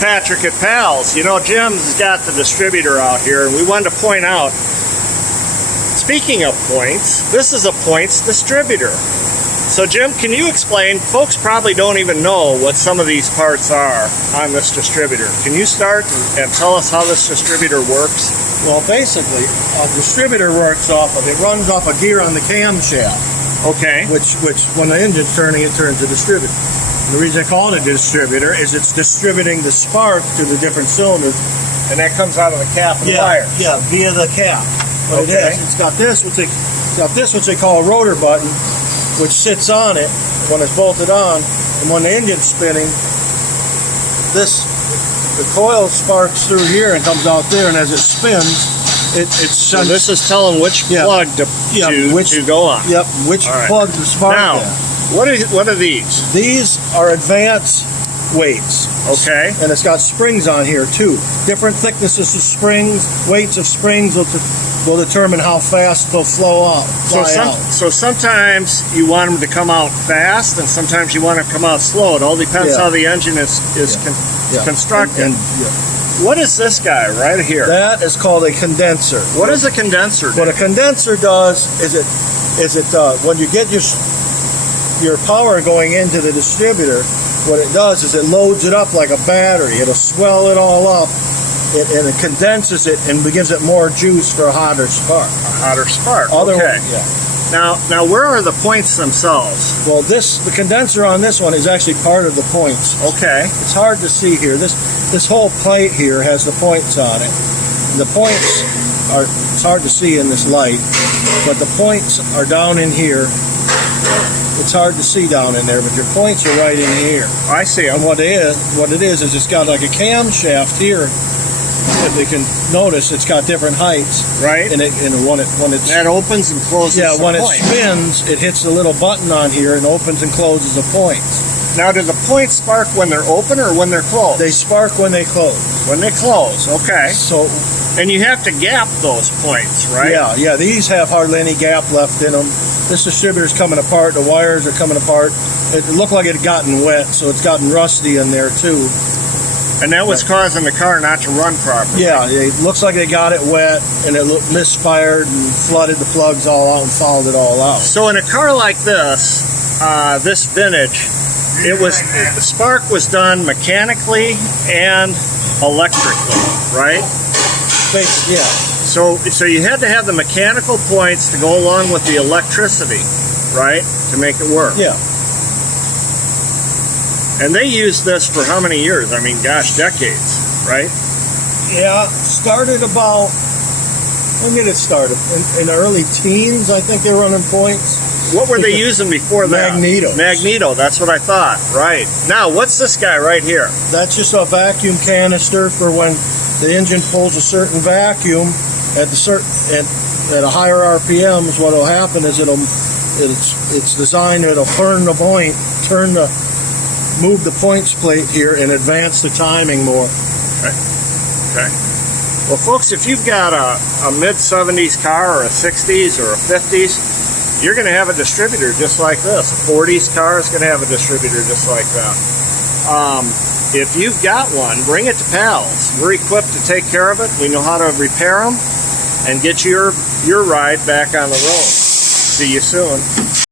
Patrick at Pals. You know, Jim's got the distributor out here, and we wanted to point out, speaking of points, this is a points distributor. So Jim, can you explain? Folks probably don't even know what some of these parts are on this distributor. Can you start and tell us how this distributor works? Well, basically, a distributor works off of, it runs off a gear on the camshaft. Okay. Which when the engine's turning, it turns a distributor. The reason I call it a distributor is it's distributing the spark to the different cylinders. And that comes out of the cap and wire. Yeah, via the cap. But Okay. it's got this, which they call a rotor button, which sits on it when it's bolted on, and when the engine's spinning, the coil sparks through here and comes out there, and as it spins, so this is telling which plug to go on. Yep, which plug to spark now, at. What are these? These are advanced weights. Okay. And it's got springs on here too. Different thicknesses of springs, weights of springs will determine how fast they'll fly out. So sometimes you want them to come out fast, and sometimes you want them to come out slow. It all depends how the engine is constructed. What is this guy right here? That is called a condenser. What does a condenser do? What a condenser does is when you get your power going into the distributor, what it does is it loads it up like a battery. It'll swell it all up, and it condenses it and gives it more juice for a hotter spark. A hotter spark. Okay. Yeah. Now, where are the points themselves? Well, the condenser on this one is actually part of the points. Okay. It's hard to see here. This whole plate here has the points on it. The points it's hard to see in this light, but the points are down in here. It's hard to see down in there, but your points are right in here. I see them. And what it is it's got like a camshaft here. If you can notice, it's got different heights. Right. And when it's that opens and closes. Yeah, when it point. spins, it hits the little button on here and opens and closes the points. Now, do the points spark when they're open or when they're closed? They spark when they close. When they close, okay. So, and you have to gap those points, right? Yeah. These have hardly any gap left in them. This distributor's coming apart. The wires are coming apart. It looked like it had gotten wet, so it's gotten rusty in there too. And that was causing the car not to run properly. Yeah, it looks like they got it wet, and it misfired and flooded the plugs all out and fouled it all out. So in a car like this, this vintage, the spark was done mechanically and electrically, right? Yeah. So you had to have the mechanical points to go along with the electricity, right, to make it work. Yeah. And they used this for how many years? I mean, gosh, decades, right? Yeah, started about, when did it start? In the early teens, I think they were running points. What were they using before that? Magneto, that's what I thought, right. Now, what's this guy right here? That's just a vacuum canister for when the engine pulls a certain vacuum at a higher RPMs. What'll happen is it's designed, it'll turn the point, move the points plate here and advance the timing more. Okay. Well, folks, if you've got a mid-70s car or a 60s or a 50s, you're going to have a distributor just like this. A 40s car is going to have a distributor just like that. If you've got one, bring it to Pals. We're equipped to take care of it. We know how to repair them and get your ride back on the road. See you soon.